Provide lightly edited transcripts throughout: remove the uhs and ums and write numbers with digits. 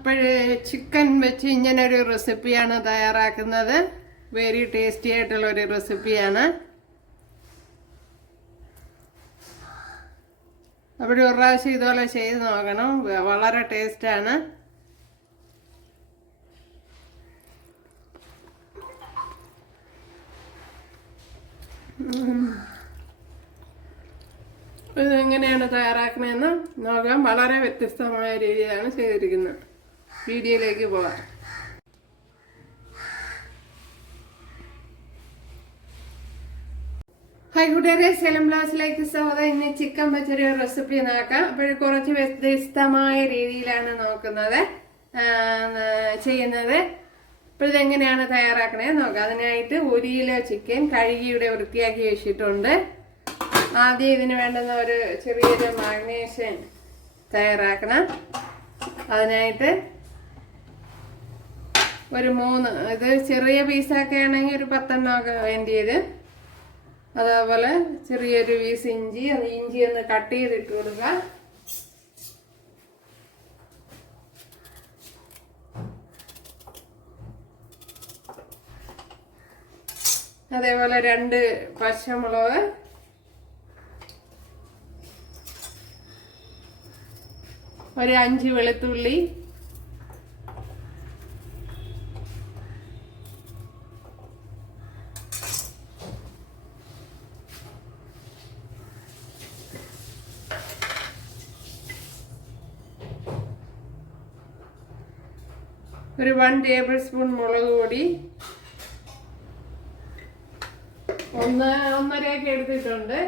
അപ്പോഴേ ചിക്കൻ വെച്ച് ഇങ്ങനൊരു റെസിപ്പിയാണ് തയ്യാറാക്കുന്നത്. വെരി ടേസ്റ്റി ആയിട്ടുള്ളൊരു റെസിപ്പിയാണ്. അവിടെ ഒരു പ്രാവശ്യം ഇതുപോലെ ചെയ്ത് നോക്കണം, വളരെ ടേസ്റ്റാണ്. ഇതെങ്ങനെയാണ് തയ്യാറാക്കണമെന്ന് നോക്കാം. വളരെ വ്യത്യസ്തമായ രീതിയിലാണ് ചെയ്തിരിക്കുന്നത്. വീഡിയോയിലേക്ക് പോകാം. ഹായ് കൂട്ടുകാരെ, സെലം ബ്ലൗസിലേക്ക് സ്വാഗതം. ഇന്ന് ചിക്കൻ വെച്ചൊരു റെസിപ്പി നോക്കാം. അപ്പോൾ കുറച്ച് വ്യത്യസ്തമായ രീതിയിലാണ് ചെയ്യുന്നത്. അപ്പോൾ ഇതെങ്ങനെയാണ് തയ്യാറാക്കണേ നോക്കാം. അതിനായിട്ട് 1 കിലോ ചിക്കൻ കഴുകി ഇവിടെ വൃത്തിയാക്കി വെച്ചിട്ടുണ്ട്. ആദ്യം ഇതിന് വേണ്ടുന്ന ഒരു ചെറിയൊരു മാഗ്നേഷൻ തയ്യാറാക്കണം. അതിനായിട്ട് ഒരു 3, ഇത് ചെറിയ പീസൊക്കെ ആണെങ്കിൽ ഒരു 10 ഒക്കെ വേണ്ടിയത്. അതേപോലെ ചെറിയൊരു പീസ് ഇഞ്ചി ഒന്ന് കട്ട് ചെയ്തിട്ട് കൊടുക്കുക. അതേപോലെ 2 പച്ചമുളക്, ഒരു 5 വെളുത്തുള്ളി, ഒരു 1 ടേബിൾ സ്പൂൺ മുളക് പൊടി, 1.5 എടുത്തിട്ടുണ്ട്.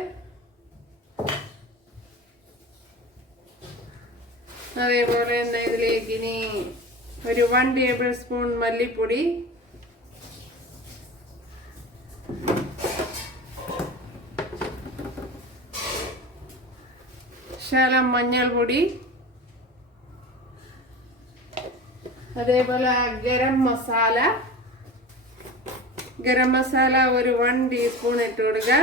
അതേപോലെ തന്നെ ഇതിലേക്ക് ഇനി ഒരു 1 ടേബിൾ സ്പൂൺ മല്ലിപ്പൊടി, ശകലം മഞ്ഞൾപ്പൊടി, അതേപോലെ ഗരം മസാല ഒരു 1 ടീസ്പൂൺ ഇട്ട് കൊടുക്കുക.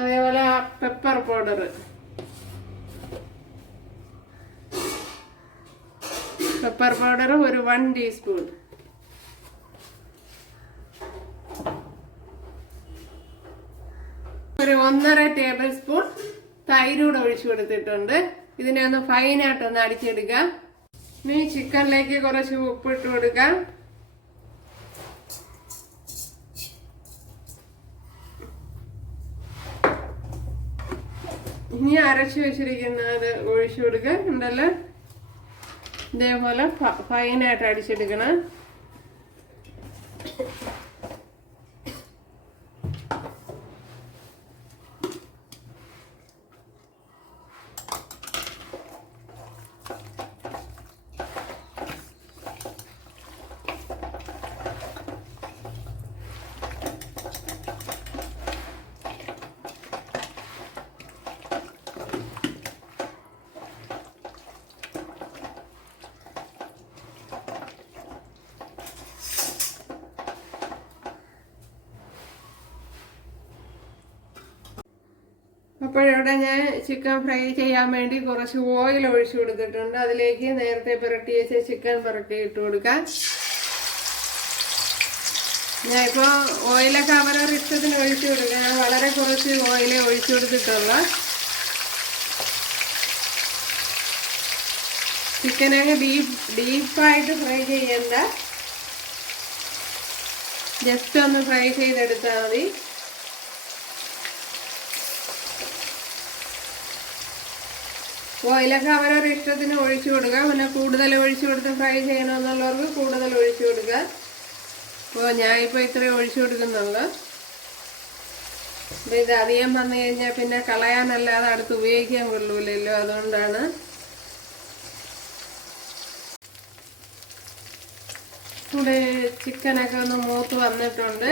അതേപോലെ പെപ്പർ പൗഡർ ഒരു 1 ടീസ്പൂൺ. ഒരു 1.5 ടേബിൾ സ്പൂൺ തൈരൂടെ ഒഴിച്ചു കൊടുത്തിട്ടുണ്ട്. ഇതിനെ ഒന്ന് ഫൈനായിട്ടൊന്ന് അടിച്ചെടുക്കാം. ഇനി ചിക്കനിലേക്ക് കുറച്ച് ഉപ്പിട്ട് കൊടുക്കാം. ഇനി അരച്ചു വെച്ചിരിക്കുന്നത് ഒഴിച്ചു കൊടുക്കുക. ഉണ്ടല്ലോ, ഇതേപോലെ ഫൈനായിട്ട് അടിച്ചെടുക്കണം. അപ്പോഴിവിടെ ഞാൻ ചിക്കൻ ഫ്രൈ ചെയ്യാൻ വേണ്ടി കുറച്ച് ഓയിൽ ഒഴിച്ചു കൊടുത്തിട്ടുണ്ട്. അതിലേക്ക് നേരത്തെ പുരട്ടി വെച്ച ചിക്കൻ പുരട്ടി ഇട്ട് കൊടുക്കാം. ഞാൻ ഇപ്പോൾ ഓയിലൊക്കെ അവരവരുടെ ഇഷ്ടത്തിന് ഒഴിച്ചു കൊടുക്കാം. ഞാൻ വളരെ കുറച്ച് ഓയിലേ ഒഴിച്ചു കൊടുത്തിട്ടുള്ള. ചിക്കനൊക്കെ ഡീപ്പായിട്ട് ഫ്രൈ ചെയ്യണ്ട, ജസ്റ്റ് ഒന്ന് ഫ്രൈ ചെയ്തെടുത്താൽ മതി. ഓയിലൊക്കെ അവരവരുടെ ഇഷ്ടത്തിന് ഒഴിച്ചു കൊടുക്കുക. പിന്നെ കൂടുതൽ ഒഴിച്ചു കൊടുത്ത് ഫ്രൈ ചെയ്യണമെന്നുള്ളവർക്ക് കൂടുതൽ ഒഴിച്ചു കൊടുക്കുക. അപ്പോൾ ഞാനിപ്പോൾ ഇത്രയും ഒഴിച്ചു കൊടുക്കുന്നുള്ളൂ. അപ്പോൾ ഇത് അധികം വന്നു കഴിഞ്ഞാൽ പിന്നെ കളയാനല്ലാതെ അടുത്ത് ഉപയോഗിക്കാൻ കൊള്ളൂലല്ലോ, അതുകൊണ്ടാണ്. ഇവിടെ ചിക്കനൊക്കെ ഒന്ന് മൂത്ത് വന്നിട്ടുണ്ട്.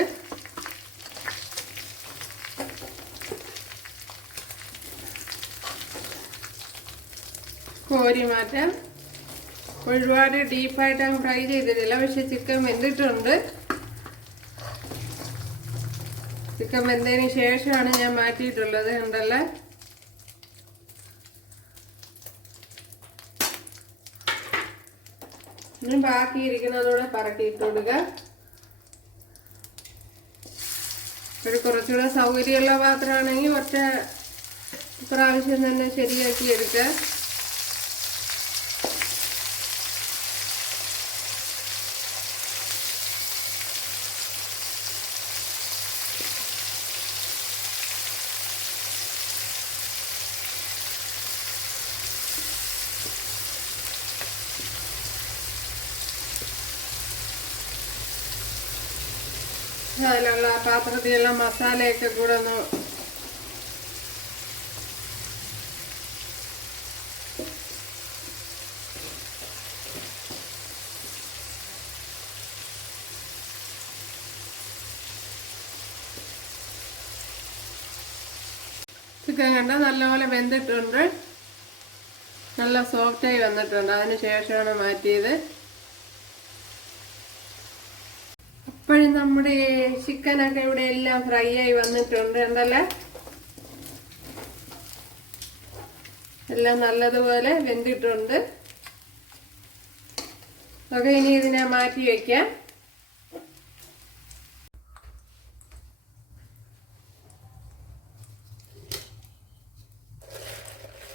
കോരി മാറ്റാം. ഒരുപാട് ഡീപ്പായിട്ട് ഫ്രൈ ചെയ്തിട്ടില്ല, പക്ഷെ ചിക്കൻ വെന്തിട്ടുണ്ട്. ചിക്കൻ വെന്തതിന് ശേഷമാണ് ഞാൻ മാറ്റിയിട്ടുള്ളത്, ഉണ്ടല്ലേ. ഇനി ബാക്കിയിരിക്കുന്നതോടെ പറക്കിയിട്ട് കൊടുക്കുക. ഒരു കുറച്ചുകൂടെ സൗകര്യമുള്ള പാത്രമാണെങ്കിൽ ഒറ്റ പ്രാവശ്യം തന്നെ ശരിയാക്കി എടുക്കുക. അതിലുള്ള പാത്രത്തിലുള്ള മസാലയൊക്കെ കൂടെ ഒന്ന് ചിക്കൻ കണ്ട നല്ലപോലെ വെന്തിട്ടുണ്ട്, നല്ല സോഫ്റ്റായി വന്നിട്ടുണ്ട്. അതിന് ശേഷമാണ് മാറ്റിയത്. അപ്പോഴും നമ്മുടെ ചിക്കനൊക്കെ ഇവിടെ എല്ലാം ഫ്രൈ ആയി വന്നിട്ടുണ്ട്, ഉണ്ടല്ലേ. എല്ലാം നല്ലതുപോലെ വെന്തിട്ടുണ്ട്. ഒക്കെ ഇനി ഇതിനെ മാറ്റി വയ്ക്കാം.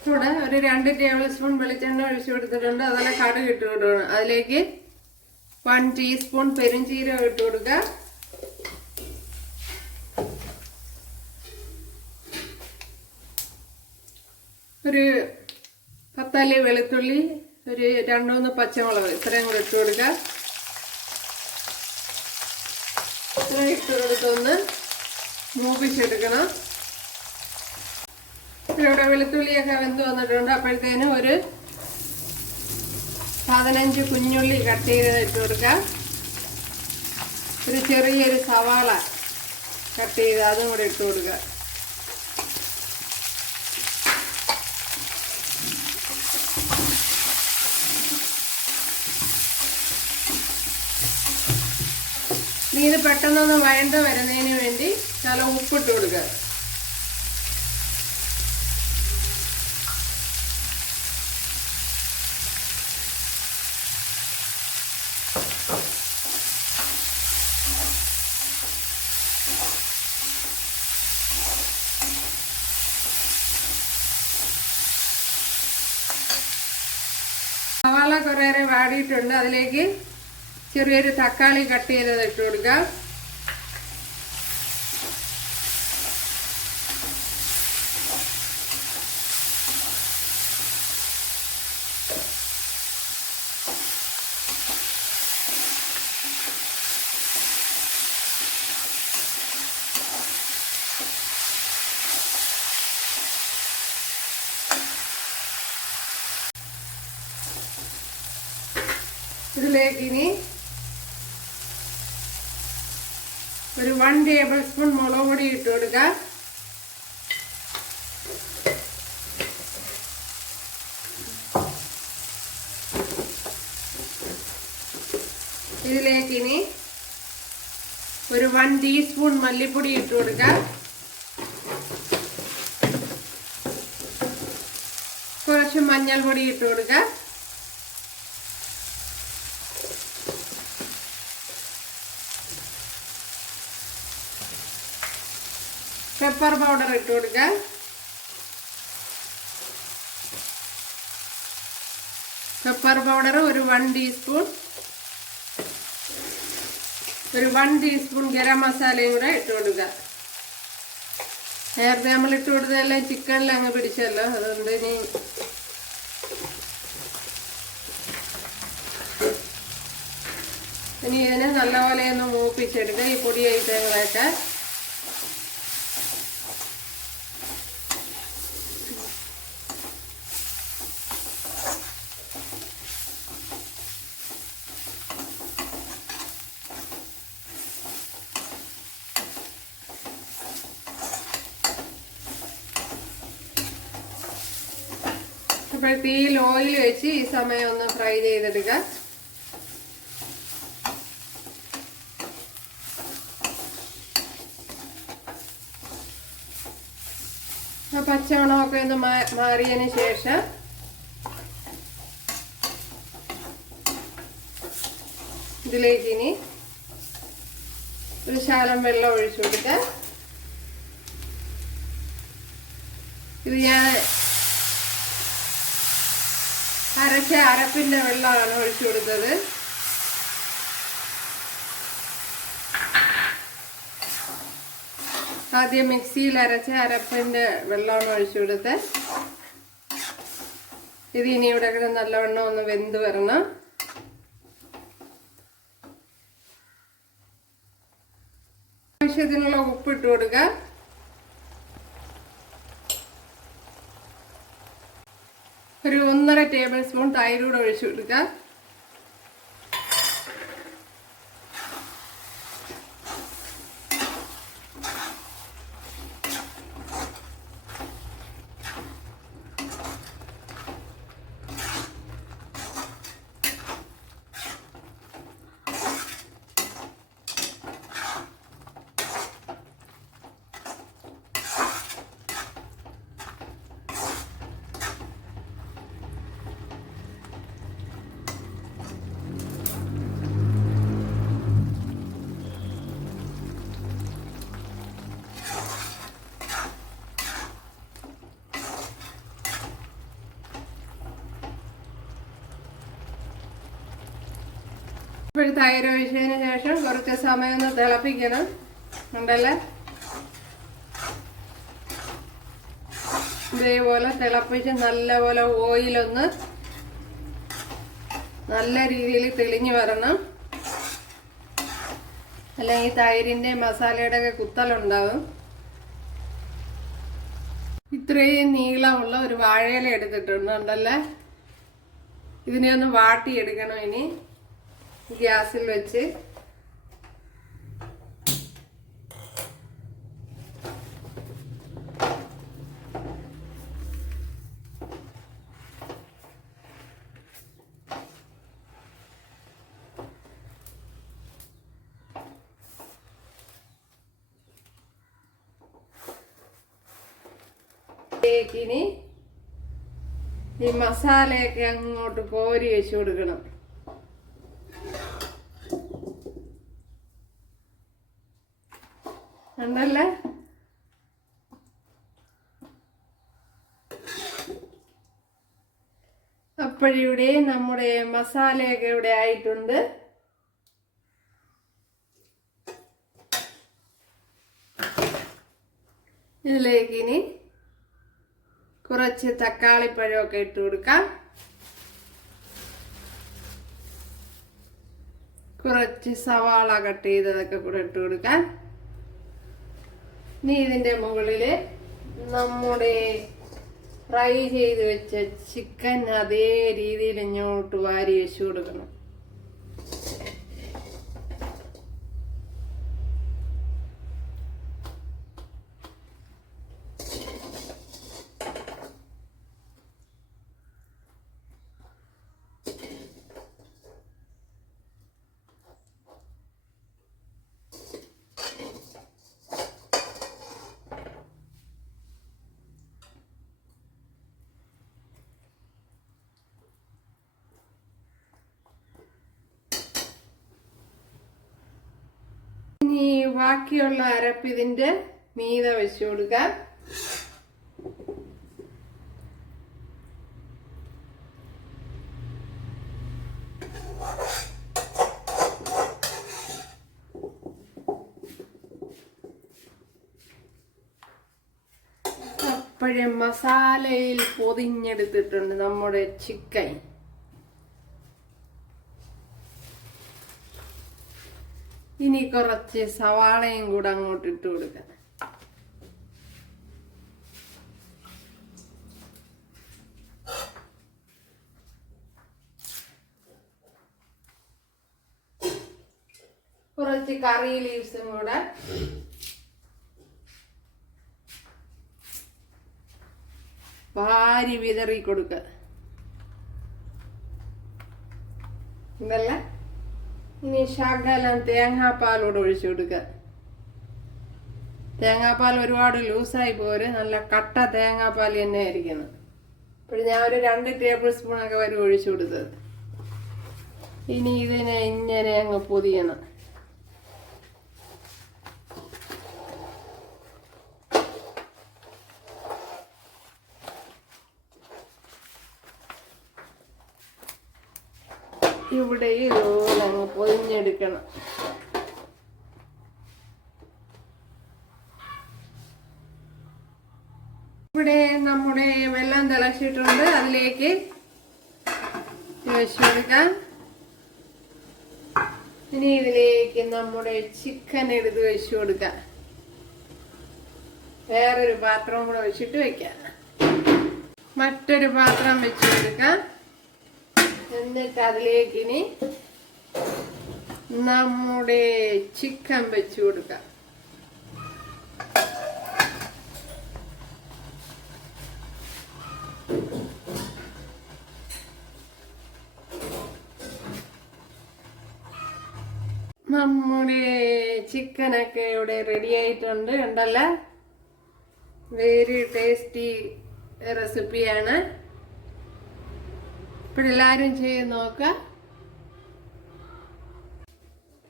ഇവിടെ ഒരു 2 ടേബിൾ സ്പൂൺ വെളിച്ചെണ്ണ ഒഴിച്ചു കൊടുത്തിട്ടുണ്ട്. അതുപോലെ കടുക് ഇട്ട് കൊടുക്കണം. അതിലേക്ക് 1 ടീസ്പൂൺ പെരുംജീരകം ഇട്ട് കൊടുക്കുക. ഒരു 10 അല്ലി വെളുത്തുള്ളി, ഒരു 2-3 പച്ചമുളക്, ഇത്രയും കൂടെ ഇട്ട് കൊടുക്കുക. ഇത്രയും ഇട്ട് കൊടുത്തൊന്ന് മൂപ്പിച്ചെടുക്കണം. ഇവിടെ വെളുത്തുള്ളിയൊക്കെ വെന്ത് വന്നിട്ടുണ്ട്. അപ്പോഴത്തേനും ഒരു 15 കുഞ്ഞുള്ളി കട്ട് ചെയ്ത് ഇട്ട് കൊടുക്കുക. ഒരു ചെറിയൊരു സവാള കട്ട് ചെയ്ത് അതും കൂടെ ഇട്ട് കൊടുക്കുക. ഇനി ഇത് പെട്ടെന്നൊന്ന് വഴണ്ട് വരുന്നതിന് വേണ്ടി നല്ല ഉപ്പിട്ട് കൊടുക്കുക. സവാള കുറേയേറെ വാടിയിട്ടുണ്ട്. അതിലേക്ക് ചെറിയൊരു തക്കാളി കട്ട് ചെയ്തത് ഇട്ട് കൊടുക്കുക. ഇതിലേക്ക് ഇനി ഒരു 1 ടേബിൾ സ്പൂൺ മുളക് പൊടി ഇട്ട് കൊടുക്കുക. ഇതിലേക്ക് ഇനി ഒരു 1 ടീസ്പൂൺ മല്ലിപ്പൊടി ഇട്ട് കൊടുക്കുക. കുറച്ച് മഞ്ഞൾപ്പൊടി ഇട്ട് കൊടുക്കുക. പെപ്പർ പൗഡർ ഇട്ട് കൊടുക്കുക. പെപ്പർ പൗഡർ ഒരു 1 ടീസ്പൂൺ. ഒരു 1 ടീസ്പൂൺ ഗരം മസാലയും കൂടെ ഇട്ട് കൊടുക്കുക. നേരത്തെ നമ്മൾ ഇട്ട് കൊടുത്തതെല്ലാം ചിക്കനിൽ അങ്ങ് പിടിച്ചല്ലോ, അതുകൊണ്ട് ഇനി ഇതിനെ നല്ലപോലെ ഒന്ന് മൂപ്പിച്ചെടുക്കുക. ഈ പൊടി ഐറ്റങ്ങളൊക്കെ ഇപ്പോൾ തീയിൽ ഓയിൽ വെച്ച് ഈ സമയം ഒന്ന് ഫ്രൈ ചെയ്തെടുക്കുക. ആ പച്ചമണമൊക്കെ ഒന്ന് മാറിയതിന് ശേഷം ഇതിലേക്ക് ഇനി ഒരു ശകലം വെള്ളം ഒഴിച്ചു കൊടുക്കാം. ഇത് ഞാൻ അരച്ച അരപ്പിന്റെ വെള്ളമാണ് ഒഴിച്ചു കൊടുത്തത്. ആദ്യം മിക്സിയിൽ അരച്ച അരപ്പിന്റെ വെള്ളമാണ് ഒഴിച്ചു കൊടുത്തത്. ഇത് ഇനി ഇവിടെ നല്ലവണ്ണം ഒന്ന് വെന്ത് വരണം. ആവശ്യത്തിനുള്ള ഉപ്പിട്ട് കൊടുക്കുക. ഒരു 1.5 ടേബിൾ സ്പൂൺ തൈര് കൂടെ ഒഴിച്ചു കൊടുക്കുക. ഇപ്പോൾ തൈര് ഒഴിച്ചതിന് ശേഷം കുറച്ച് സമയം ഒന്ന് തിളപ്പിക്കണം. ഉണ്ടല്ലേ, ഇതേപോലെ തിളപ്പിച്ച് നല്ലപോലെ ഓയിലൊന്ന് നല്ല രീതിയിൽ തെളിഞ്ഞു വരണം. അല്ലെങ്കിൽ തൈരിന്റെ മസാലയുടെ ഒക്കെ കുത്തലുണ്ടാകും. ഇത്രയും നീളമുള്ള ഒരു വാഴയില എടുത്തിട്ടുണ്ടല്ലേ, ഇതിനെ ഒന്ന് വാട്ടിയെടുക്കണം. ഇനി ഗ്യാസിൽ വെച്ച് ഇനി ഈ മസാലയൊക്കെ അങ്ങോട്ട് കോരി വെച്ച് കൊടുക്കണം. ഉണ്ടല്ലേ, അപ്പോഴിവിടെ നമ്മുടെ മസാലയൊക്കെ ഇവിടെ ആയിട്ടുണ്ട്. ഇതിലേക്ക് ഇനി കുറച്ച് തക്കാളിപ്പഴമൊക്കെ ഇട്ട് കൊടുക്കാം. കുറച്ച് സവാള കട്ട് ചെയ്തതൊക്കെ കൂടെ ഇട്ട് കൊടുക്കാം. ഇനി ഇതിന്റെ മുകളില് നമ്മുടെ ഫ്രൈ ചെയ്ത് വെച്ച ചിക്കൻ അതേ രീതിയിൽ ഇങ്ങോട്ട് വാരി വെച്ചു കൊടുക്കണം. ഇനി ബാക്കിയുള്ള അരപ്പ് ഇതിന്റെ മീതെ വെച്ചു കൊടുക്കാം. അപ്പോഴേ മസാലയിൽ പൊതിഞ്ഞെടുത്തിട്ടുണ്ട് നമ്മുടെ ചിക്കൻ. ഇനി കുറച്ച് സവാളയും കൂടെ അങ്ങോട്ട് ഇട്ട് കൊടുക്കാം. കുറച്ച് കറി ലീവ്സും കൂടെ വാരി വിതറി കൊടുക്ക. ഇതല്ല, ഇനി ശകലം തേങ്ങാപ്പാലോട് ഒഴിച്ചു കൊടുക്കുക. തേങ്ങാപ്പാൽ ഒരുപാട് ലൂസായി പോര്, നല്ല കട്ട തേങ്ങാപ്പാൽ തന്നെ ആയിരിക്കണം. അപ്പോൾ ഞാൻ ഒരു 2 ടേബിൾ സ്പൂണൊക്കെ വരെ ഒഴിച്ചു കൊടുത്തത്. ഇനി ഇതിനെ ഇങ്ങനെ അങ്ങ് പൊതിയണം. ഇവിടെ ഇതുപോലെ അങ്ങ് പൊതിഞ്ഞെടുക്കണം. ഇവിടെ നമ്മുടെ വെള്ളം തിളച്ചിട്ടുണ്ട്, അതിലേക്ക് വെച്ച് കൊടുക്കാം. ഇനി ഇതിലേക്ക് നമ്മുടെ ചിക്കൻ എടുത്ത് വെച്ച് കൊടുക്കാം. വേറൊരു പാത്രം കൂടെ വെച്ചിട്ട് വെക്കാം. മറ്റൊരു പാത്രം വെച്ച് കൊടുക്കാം. എന്നിട്ട് അതിലേക്ക് ഇനി നമ്മുടെ ചിക്കൻ വെച്ച് കൊടുക്കാം. നമ്മുടെ ചിക്കനൊക്കെ ഇവിടെ റെഡി ആയിട്ടുണ്ട്. കണ്ടല്ലോ, വെരി ടേസ്റ്റി റെസിപ്പിയാണ്. ഇപ്പോഴെല്ലാവരും ചെയ്ത് നോക്കുക.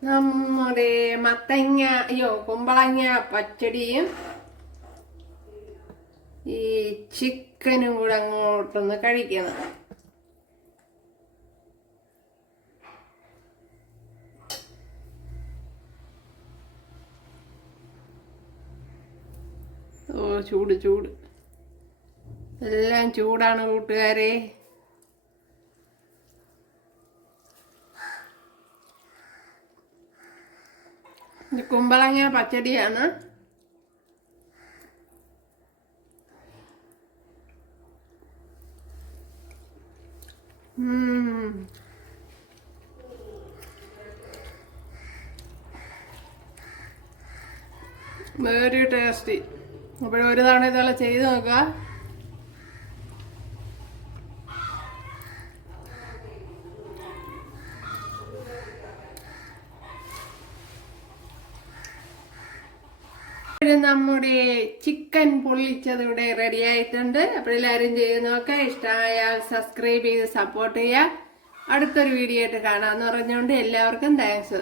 നമ്മുടെ കുമ്പളങ്ങ പച്ചടിയും ഈ ചിക്കനും കൂടെ അങ്ങോട്ടൊന്ന് കഴിക്കണം. ഓ, ചൂട് ചൂട്, എല്ലാം ചൂടാണ് കൂട്ടുകാരെ. ഇത് കുമ്പളങ്ങ പച്ചടിയാണ്. Very tasty. അപ്പോഴും ഒരു തവണ ഇതെല്ലാം ചെയ്ത് നോക്കുക. നമ്മുടെ ചിക്കൻ പൊള്ളിച്ചത് ഇവിടെ റെഡി ആയിട്ടുണ്ട്. അപ്പോഴെല്ലാവരും ചെയ്ത് നോക്കുക. ഇഷ്ടമായാൽ സബ്സ്ക്രൈബ് ചെയ്ത് സപ്പോർട്ട് ചെയ്യുക. അടുത്തൊരു വീഡിയോ ആയിട്ട് കാണാമെന്ന് പറഞ്ഞുകൊണ്ട് എല്ലാവർക്കും താങ്ക്സ്.